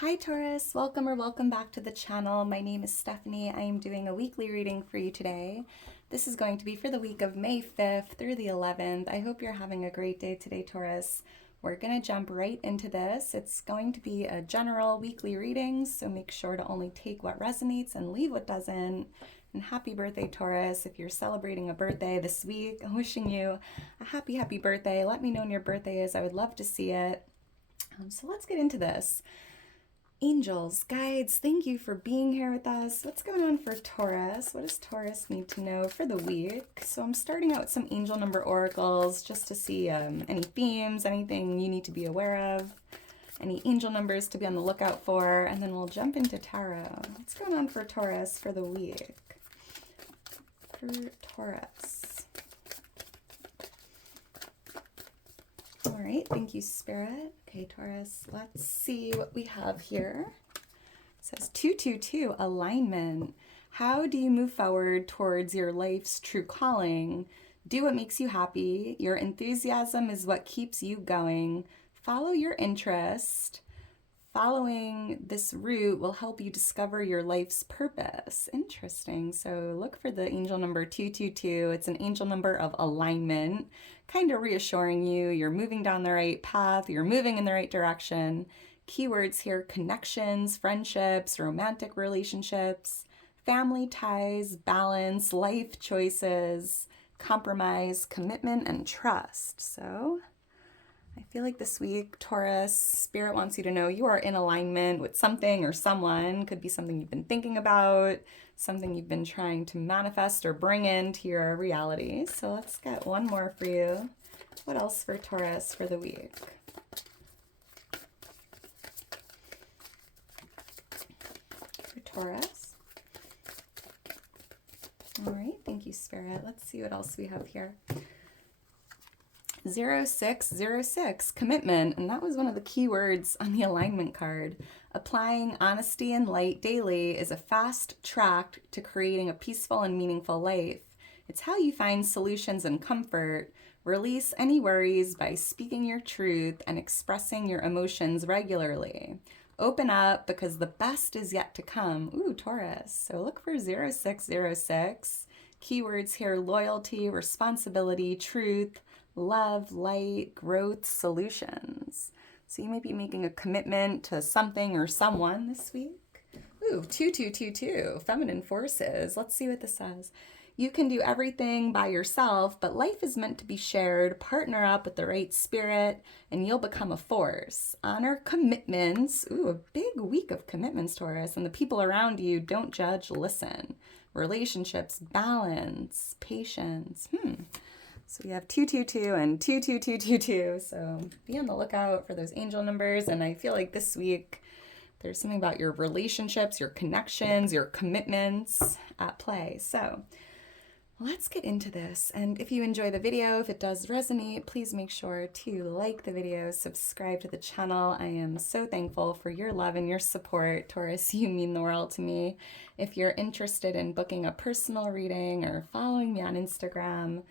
Hi Taurus, welcome or welcome back to the channel. My name is Stephanie. I am doing a weekly reading for you today. This is going to be for the week of May 5th through the 11th. I hope you're having a great day today, Taurus. We're going to jump right into this. It's going to be a general weekly reading, so make sure to only take what resonates and leave what doesn't. And happy birthday, Taurus. If you're celebrating a birthday this week, I'm wishing you a happy birthday. Let me know when your birthday is. I would love to see it. So let's get into this. Angels, guides, thank you for being here with us. What's going on for Taurus? What does Taurus need to know for the week? So I'm starting out with some angel number oracles just to see any themes, anything you need to be aware of, any angel numbers to be on the lookout for, and then we'll jump into tarot. What's going on for Taurus for the week? For Taurus. All right, thank you, Spirit. Okay, Taurus, let's see what we have here. It says 222, alignment. How do you move forward towards your life's true calling? Do what makes you happy. Your enthusiasm is what keeps you going. Follow your interest. Following this route will help you discover your life's purpose. Interesting. So look for the angel number 222. It's an angel number of alignment, kind of reassuring you you're moving down the right path, you're moving in the right direction. Keywords here: connections, friendships, romantic relationships, family ties, balance, life choices, compromise, commitment, and trust. So I feel like this week, Taurus, Spirit wants you to know you are in alignment with something or someone. Could be something you've been thinking about, something you've been trying to manifest or bring into your reality. So let's get one more for you. What else for Taurus for the week? For Taurus. All right, thank you, Spirit. Let's see what else we have here. 0606, commitment, and that was one of the key words on the alignment card. Applying honesty and light daily is a fast track to creating a peaceful and meaningful life. It's how you find solutions and comfort. Release any worries by speaking your truth and expressing your emotions regularly. Open up because the best is yet to come. Ooh, Taurus. So look for 0606. Keywords here: loyalty, responsibility, truth, love, light, growth, solutions. So you may be making a commitment to something or someone this week. Ooh, 2222, feminine forces. Let's see what this says. You can do everything by yourself, but life is meant to be shared. Partner up with the right spirit, and you'll become a force. Honor commitments. Ooh, a big week of commitments, Taurus. And the people around you, don't judge, listen. Relationships, balance, patience. So we have 222 and 22222. So be on the lookout for those angel numbers. And I feel like this week there's something about your relationships, your connections, your commitments at play. So let's get into this. And if you enjoy the video, if it does resonate, please make sure to like the video, subscribe to the channel. I am so thankful for your love and your support, Taurus. You mean the world to me. If you're interested in booking a personal reading or following me on Instagram,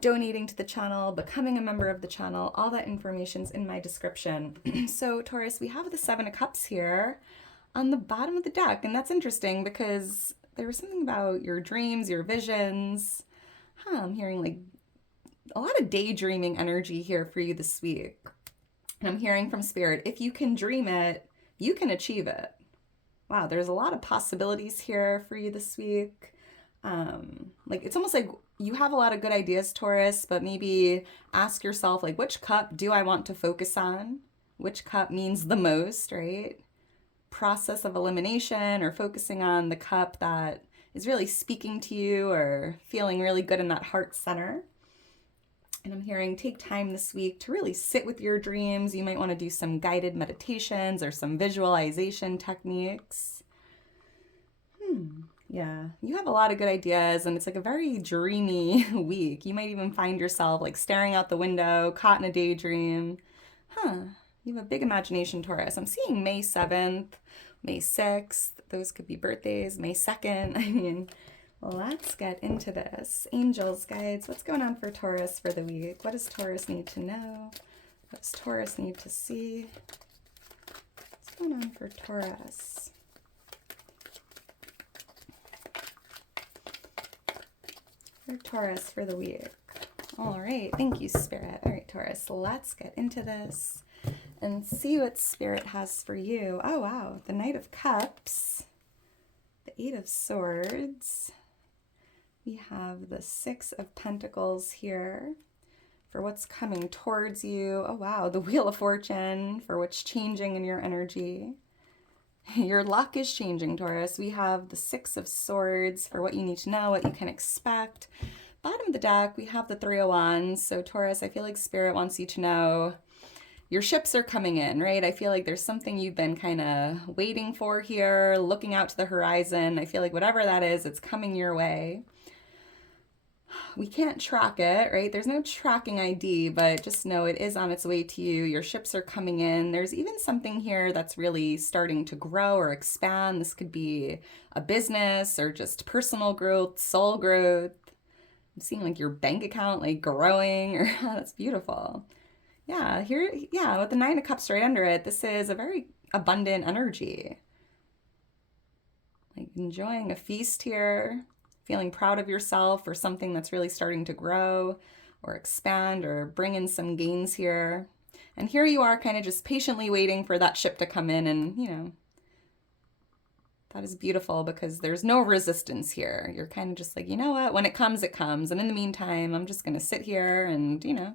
donating to the channel, becoming a member of the channel, all that information's in my description. So Taurus, we have the Seven of Cups here on the bottom of the deck, and that's interesting because there was something about your dreams, your visions. I'm hearing like a lot of daydreaming energy here for you this week. And I'm hearing from Spirit, if you can dream it, you can achieve it. Wow, there's a lot of possibilities here for you this week. Like it's almost like you have a lot of good ideas, Taurus, but maybe ask yourself, like, which cup do I want to focus on? Which cup means the most, right? Process of elimination, or focusing on the cup that is really speaking to you or feeling really good in that heart center. And I'm hearing take time this week to really sit with your dreams. You might want to do some guided meditations or some visualization techniques. Yeah, you have a lot of good ideas, and it's like a very dreamy week. You might even find yourself like staring out the window, caught in a daydream. You have a big imagination, Taurus. I'm seeing May 7th, May 6th. Those could be birthdays. May 2nd. I mean, let's get into this. Angels, guides, what's going on for Taurus for the week? What does Taurus need to know? What does Taurus need to see? going on for Taurus? For Taurus for the week. All right, thank you, Spirit. All right, Taurus, let's get into this and see what Spirit has for you. Oh, wow, the Knight of Cups, the Eight of Swords. We have the Six of Pentacles here for what's coming towards you. Oh, wow, the Wheel of Fortune for what's changing in your energy. Your luck is changing, Taurus. We have the Six of Swords for what you need to know, what you can expect. Bottom of the deck, we have the Three of Wands. So Taurus, I feel like Spirit wants you to know your ships are coming in, right? I feel like there's something you've been kind of waiting for here, looking out to the horizon. I feel like whatever that is, it's coming your way. We can't track it, right? There's no tracking ID, but just know it is on its way to you. Your ships are coming in. There's even something here that's really starting to grow or expand. This could be a business or just personal growth, soul growth. I'm seeing like your bank account like growing, or that's beautiful. Yeah, here, yeah, with the Nine of Cups right under it, this is a very abundant energy. Like enjoying a feast here, feeling proud of yourself for something that's really starting to grow or expand or bring in some gains here. And here you are kind of just patiently waiting for that ship to come in, and, you know, that is beautiful because there's no resistance here. You're kind of just like, you know what, when it comes, it comes. And in the meantime, I'm just going to sit here and, you know,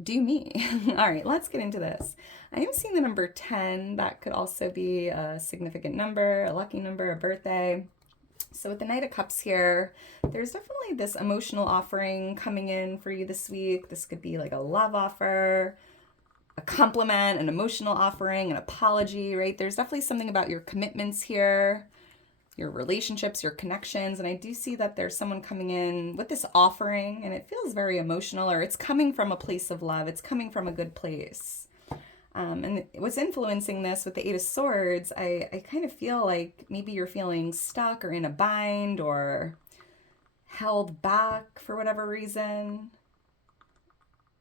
do me. All right, let's get into this. I am seeing the number 10. That could also be a significant number, a lucky number, a birthday. So with the Knight of Cups here, there's definitely this emotional offering coming in for you this week. This could be like a love offer, a compliment, an emotional offering, an apology, right? There's definitely something about your commitments here, your relationships, your connections. And I do see that there's someone coming in with this offering, and it feels very emotional, or it's coming from a place of love. It's coming from a good place. And what's influencing this with the Eight of Swords, I kind of feel like maybe you're feeling stuck or in a bind or held back for whatever reason.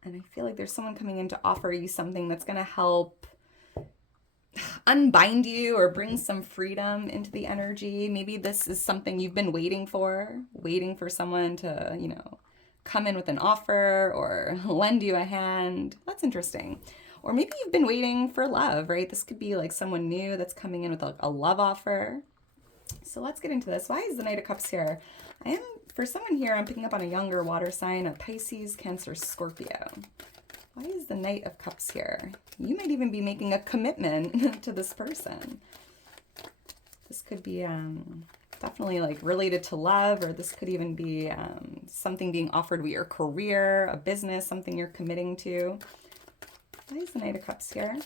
And I feel like there's someone coming in to offer you something that's going to help unbind you or bring some freedom into the energy. Maybe this is something you've been waiting for someone to, you know, come in with an offer or lend you a hand. That's interesting. Or maybe you've been waiting for love, right? This could be like someone new that's coming in with a love offer. So let's get into this. Why is the Knight of Cups here? For someone here, I'm picking up on a younger water sign, a Pisces, Cancer, Scorpio. Why is the Knight of Cups here? You might even be making a commitment to this person. This could be definitely like related to love, or this could even be something being offered with your career, a business, something you're committing to. Why is the Knight of Cups here?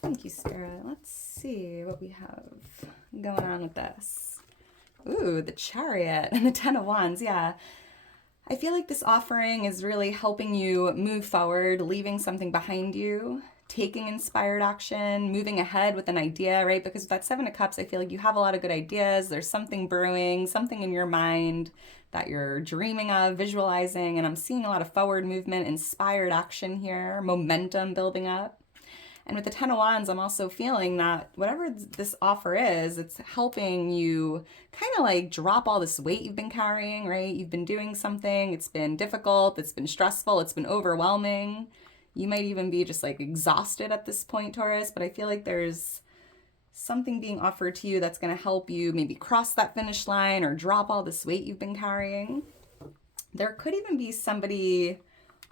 Thank you, Spirit. Let's see what we have going on with this. Ooh, the Chariot and the Ten of Wands. Yeah. I feel like this offering is really helping you move forward, leaving something behind you, taking inspired action, moving ahead with an idea, right? Because with that Seven of Cups, I feel like you have a lot of good ideas. There's something brewing, something in your mind that you're dreaming of, visualizing, and I'm seeing a lot of forward movement, inspired action here, momentum building up. And with the Ten of Wands, I'm also feeling that whatever this offer is, it's helping you kind of like drop all this weight you've been carrying, right? You've been doing something, it's been difficult, it's been stressful, it's been overwhelming. You might even be just like exhausted at this point, Taurus, but I feel like there's something being offered to you that's going to help you maybe cross that finish line or drop all this weight you've been carrying. There could even be somebody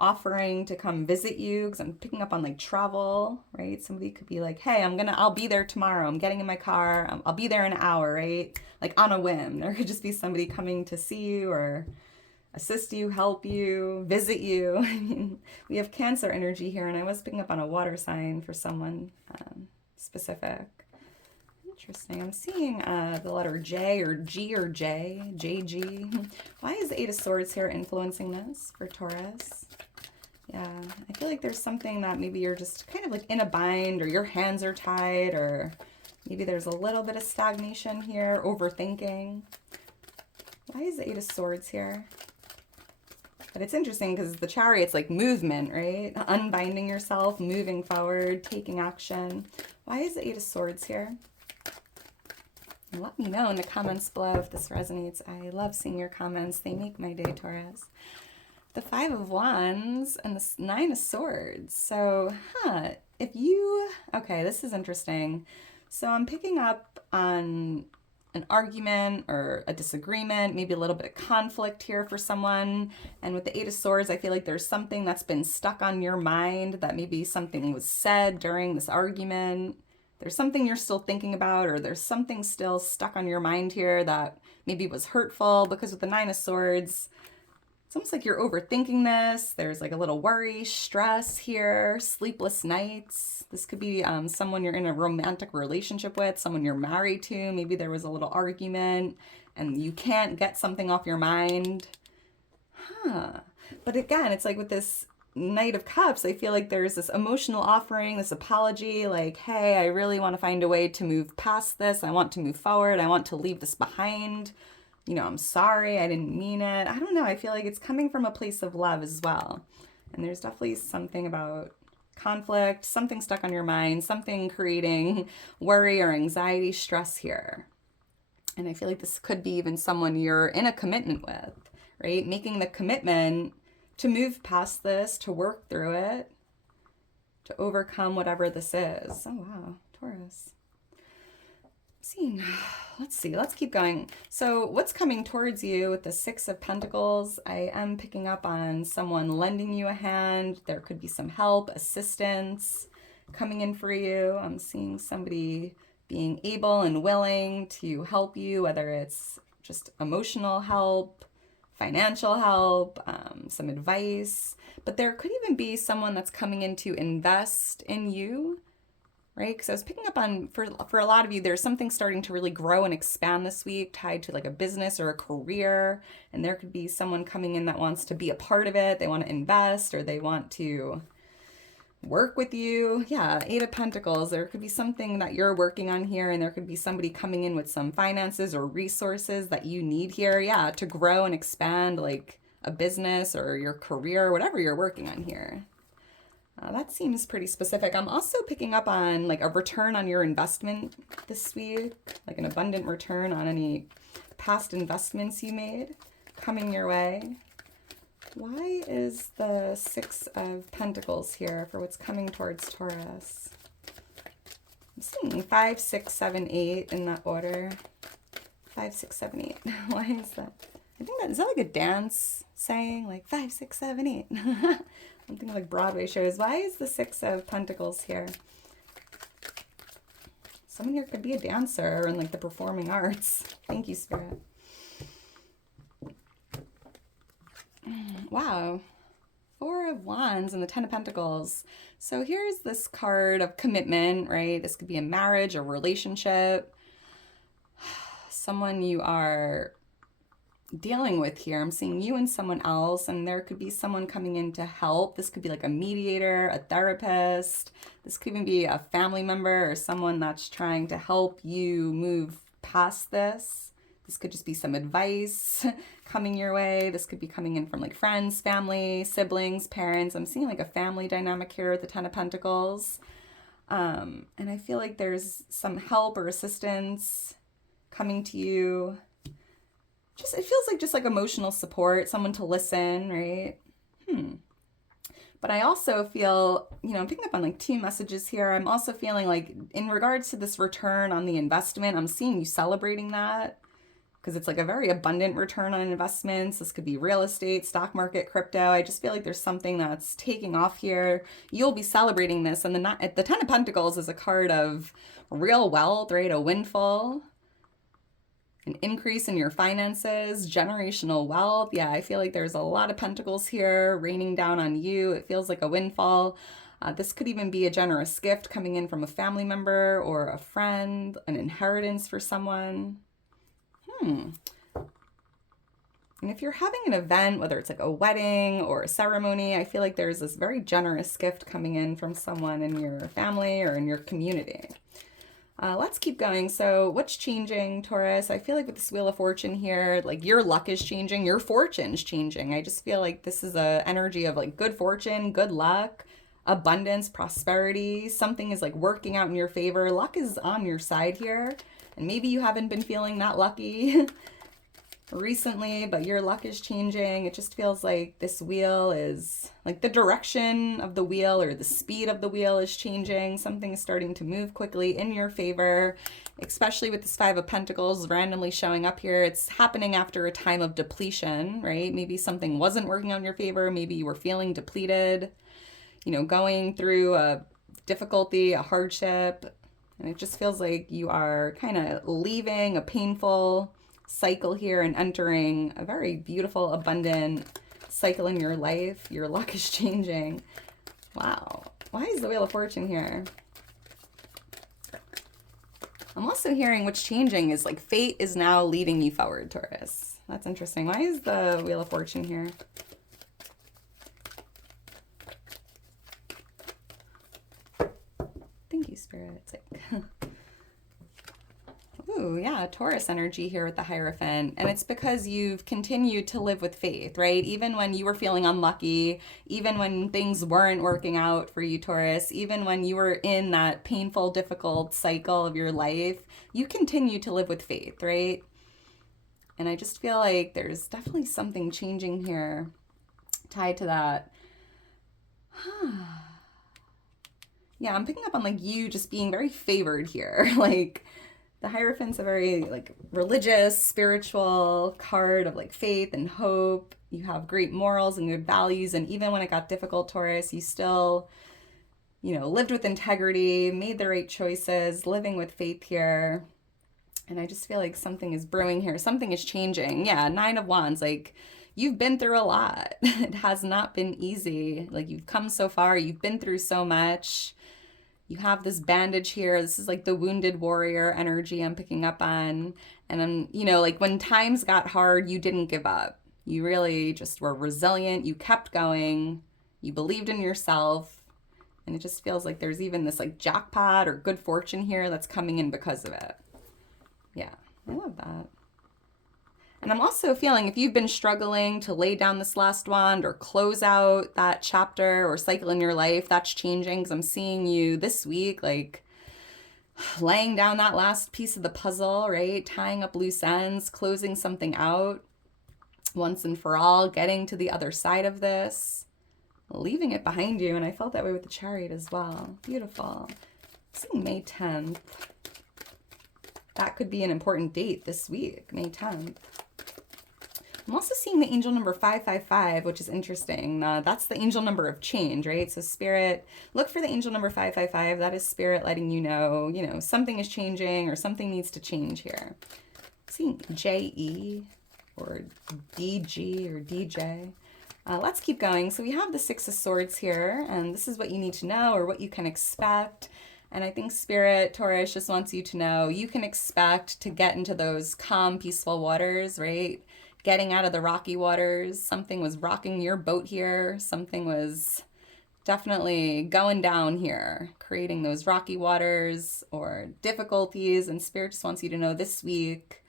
offering to come visit you, because I'm picking up on like travel, right? Somebody could be like, hey, I'll be there tomorrow. I'm getting in my car. I'll be there in an hour, right? Like on a whim. There could just be somebody coming to see you or assist you, help you, visit you. We have Cancer energy here, and I was picking up on a water sign for someone specific. Interesting. I'm seeing the letter J or G or J, JG. Why is the Eight of Swords here influencing this for Taurus? Yeah, I feel like there's something that maybe you're just kind of like in a bind, or your hands are tied, or maybe there's a little bit of stagnation here, overthinking. Why is the Eight of Swords here? But it's interesting because the Chariot's like movement, right? Unbinding yourself, moving forward, taking action. Why is the Eight of Swords here? And let me know in the comments below if this resonates. I love seeing your comments. They make my day, Taurus. The Five of Wands and the Nine of Swords. So, if you, okay, this is interesting. So I'm picking up on an argument or a disagreement, maybe a little bit of conflict here for someone. And with the Eight of Swords, I feel like there's something that's been stuck on your mind, that maybe something was said during this argument. There's something you're still thinking about, or there's something still stuck on your mind here that maybe was hurtful, because with the Nine of Swords, it's almost like you're overthinking this. There's like a little worry, stress here, sleepless nights. This could be someone you're in a romantic relationship with, someone you're married to. Maybe there was a little argument and you can't get something off your mind. But again, it's like with this Knight of Cups, I feel like there's this emotional offering, this apology, like, hey, I really want to find a way to move past this. I want to move forward. I want to leave this behind. You know, I'm sorry, I didn't mean it. I don't know. I feel like it's coming from a place of love as well. And there's definitely something about conflict, something stuck on your mind, something creating worry or anxiety, stress here. And I feel like this could be even someone you're in a commitment with, right? Making the commitment to move past this, to work through it, to overcome whatever this is. Oh, wow, Taurus. Let's see, let's keep going. So what's coming towards you with the Six of Pentacles? I am picking up on someone lending you a hand. There could be some help, assistance coming in for you. I'm seeing somebody being able and willing to help you, whether it's just emotional help, financial help, some advice. But there could even be someone that's coming in to invest in you, right? Because I was picking up on, for a lot of you, there's something starting to really grow and expand this week tied to like a business or a career. And there could be someone coming in that wants to be a part of it. They want to invest, or they want to work with you. Yeah, Eight of Pentacles. There could be something that you're working on here, and there could be somebody coming in with some finances or resources that you need here, yeah, to grow and expand like a business or your career, whatever you're working on here. That seems pretty specific. I'm also picking up on like a return on your investment this week, like an abundant return on any past investments you made coming your way. Why is the Six of Pentacles here for what's coming towards Taurus? I'm seeing 5, 6, 7, 8 in that order. 5, 6, 7, 8. Why is that? I think is that like a dance saying? Like 5, 6, 7, 8. I'm thinking like Broadway shows. Why is the Six of Pentacles here? Someone here could be a dancer in like the performing arts. Thank you, Spirit. Wow. Four of Wands and the Ten of Pentacles. So here's this card of commitment, right? This could be a marriage, a relationship, someone you are dealing with here. I'm seeing you and someone else, and there could be someone coming in to help. This could be like a mediator, a therapist. This could even be a family member or someone that's trying to help you move past this. This could just be some advice coming your way. This could be coming in from like friends, family, siblings, parents. I'm seeing like a family dynamic here with the Ten of Pentacles. And I feel like there's some help or assistance coming to you. It feels like just like emotional support, someone to listen, right? But I also feel, I'm picking up on like two messages here. I'm also feeling like in regards to this return on the investment, I'm seeing you celebrating that, because it's like a very abundant return on investments. This could be real estate, stock market, crypto. I just feel like there's something that's taking off here. You'll be celebrating this. And the Ten of Pentacles is a card of real wealth, right? A windfall, an increase in your finances, generational wealth. Yeah, I feel like there's a lot of pentacles here raining down on you. It feels like a windfall. This could even be a generous gift coming in from a family member or a friend, an inheritance for someone. And if you're having an event, whether it's like a wedding or a ceremony, I feel like there's this very generous gift coming in from someone in your family or in your community. Let's keep going. So, what's changing, Taurus? I feel like with this Wheel of Fortune here, like your luck is changing, your fortune's changing. I just feel like this is a energy of like good fortune, good luck, abundance, prosperity. Something is like working out in your favor. Luck is on your side here. And maybe you haven't been feeling that lucky recently, but your luck is changing. It just feels like this wheel is like the direction of the wheel or the speed of the wheel is changing. Something is starting to move quickly in your favor, especially with this Five of Pentacles randomly showing up here. It's happening after a time of depletion, right? Maybe something wasn't working out in your favor. Maybe you were feeling depleted, you know, going through a difficulty, a hardship. And it just feels like you are kind of leaving a painful cycle here and entering a very beautiful, abundant cycle in your life. Your luck is changing. Wow. Why is the Wheel of Fortune here? I'm also hearing what's changing is like fate is now leading you forward, Taurus. That's interesting. Why is the Wheel of Fortune here? Thank you, Spirit. It's like ooh, yeah, Taurus energy here with the Hierophant. And it's because you've continued to live with faith, right? Even when you were feeling unlucky, even when things weren't working out for you, Taurus, even when you were in that painful, difficult cycle of your life, you continue to live with faith, right? And I just feel like there's definitely something changing here tied to that. Yeah, I'm picking up on like you just being very favored here. Like, the Hierophant's a very like religious, spiritual card of like faith and hope. You have great morals and good values. And even when it got difficult, Taurus, you still, you know, lived with integrity, made the right choices, living with faith here. And I just feel like something is brewing here. Something is changing. Yeah, Nine of Wands. Like, you've been through a lot. It has not been easy. Like, you've come so far. You've been through so much. You have this bandage here. This is like the wounded warrior energy I'm picking up on. And I'm, you know, like when times got hard, you didn't give up. You really just were resilient. You kept going. You believed in yourself. And it just feels like there's even this like jackpot or good fortune here that's coming in because of it. Yeah, I love that. And I'm also feeling if you've been struggling to lay down this last wand or close out that chapter or cycle in your life, that's changing because I'm seeing you this week, like laying down that last piece of the puzzle, right? Tying up loose ends, closing something out once and for all, getting to the other side of this, leaving it behind you. And I felt that way with the Chariot as well. Beautiful. I'm seeing May 10th. That could be an important date this week, May 10th. I'm also seeing the angel number 555, which is interesting. That's the angel number of change, right? So Spirit, look for the angel number 555. That is Spirit letting you know, something is changing or something needs to change here. I'm seeing JE or DG or DJ. Let's keep going. So we have the Six of Swords here, and this is what you need to know or what you can expect. And I think Spirit, Taurus, just wants you to know you can expect to get into those calm, peaceful waters, right? Getting out of the rocky waters. Something was rocking your boat here. Something was definitely going down here, creating those rocky waters or difficulties. And Spirit just wants you to know this week,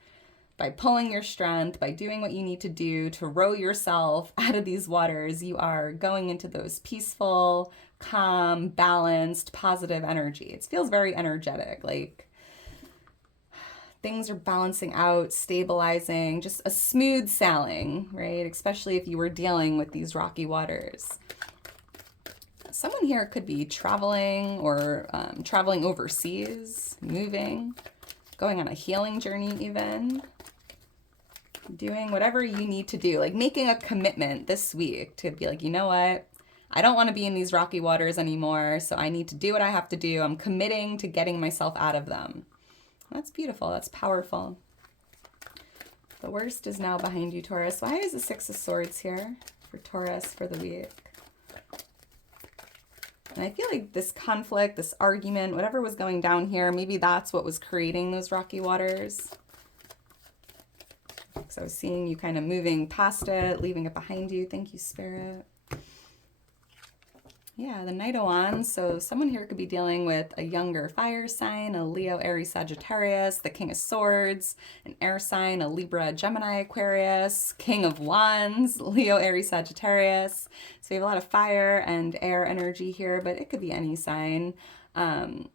by pulling your strength, by doing what you need to do to row yourself out of these waters, you are going into those peaceful, calm, balanced, positive energy. It feels very energetic, like things are balancing out, stabilizing, just a smooth sailing, right? Especially if you were dealing with these rocky waters. Someone here could be traveling or traveling overseas, moving, going on a healing journey even. Doing whatever you need to do, like making a commitment this week to be like, you know what? I don't want to be in these rocky waters anymore, so I need to do what I have to do. I'm committing to getting myself out of them. That's beautiful. That's powerful. The worst is now behind you, Taurus. Why is the Six of Swords here for Taurus for the week? And I feel like this conflict, this argument, whatever was going down here, maybe that's what was creating those rocky waters. So I was seeing you kind of moving past it, leaving it behind you. Thank you, Spirit. Yeah, the Knight of Wands. So someone here could be dealing with a younger fire sign, a Leo, Aries, Sagittarius, the King of Swords, an air sign, a Libra, Gemini, Aquarius, King of Wands, Leo, Aries, Sagittarius. So we have a lot of fire and air energy here, but it could be any sign. Um,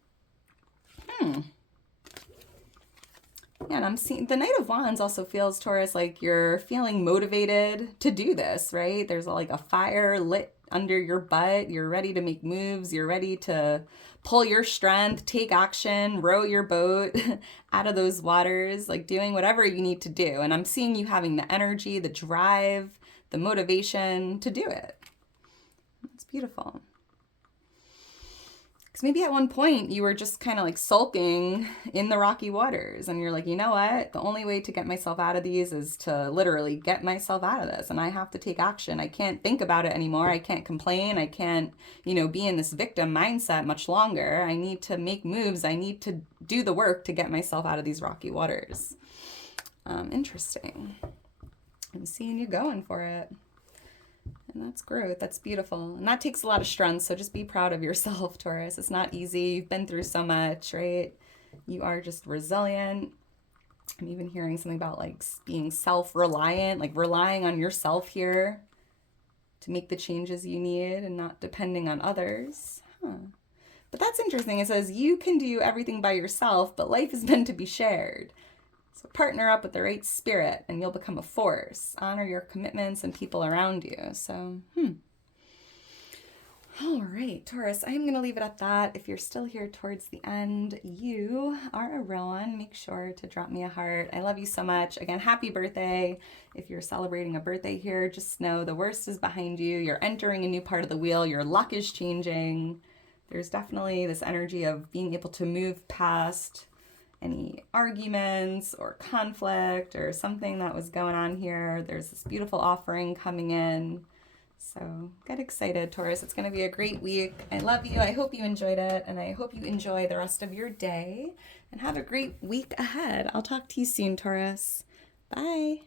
Yeah, and I'm seeing the Knight of Wands also feels, Taurus, like you're feeling motivated to do this, right? There's like a fire lit under your butt. You're ready to make moves. You're ready to pull your strength, take action, row your boat out of those waters, like doing whatever you need to do. And I'm seeing you having the energy, the drive, the motivation to do it. It's beautiful. Because maybe at one point you were just kind of like sulking in the rocky waters and you're like, you know what? The only way to get myself out of these is to literally get myself out of this. And I have to take action. I can't think about it anymore. I can't complain. I can't, be in this victim mindset much longer. I need to make moves. I need to do the work to get myself out of these rocky waters. Interesting. I'm seeing you going for it. And that's growth. That's beautiful. And that takes a lot of strength. So just be proud of yourself, Taurus. It's not easy. You've been through so much, right? You are just resilient. I'm even hearing something about like being self-reliant, like relying on yourself here to make the changes you need and not depending on others. But that's interesting. It says you can do everything by yourself, but life is meant to be shared. So partner up with the right spirit and you'll become a force. Honor your commitments and people around you. So, All right, Taurus, I'm going to leave it at that. If you're still here towards the end, you are a real one. Make sure to drop me a heart. I love you so much. Again, happy birthday. If you're celebrating a birthday here, just know the worst is behind you. You're entering a new part of the wheel. Your luck is changing. There's definitely this energy of being able to move past any arguments or conflict or something that was going on here. There's this beautiful offering coming in. So get excited, Taurus. It's going to be a great week. I love you. I hope you enjoyed it. And I hope you enjoy the rest of your day and have a great week ahead. I'll talk to you soon, Taurus. Bye.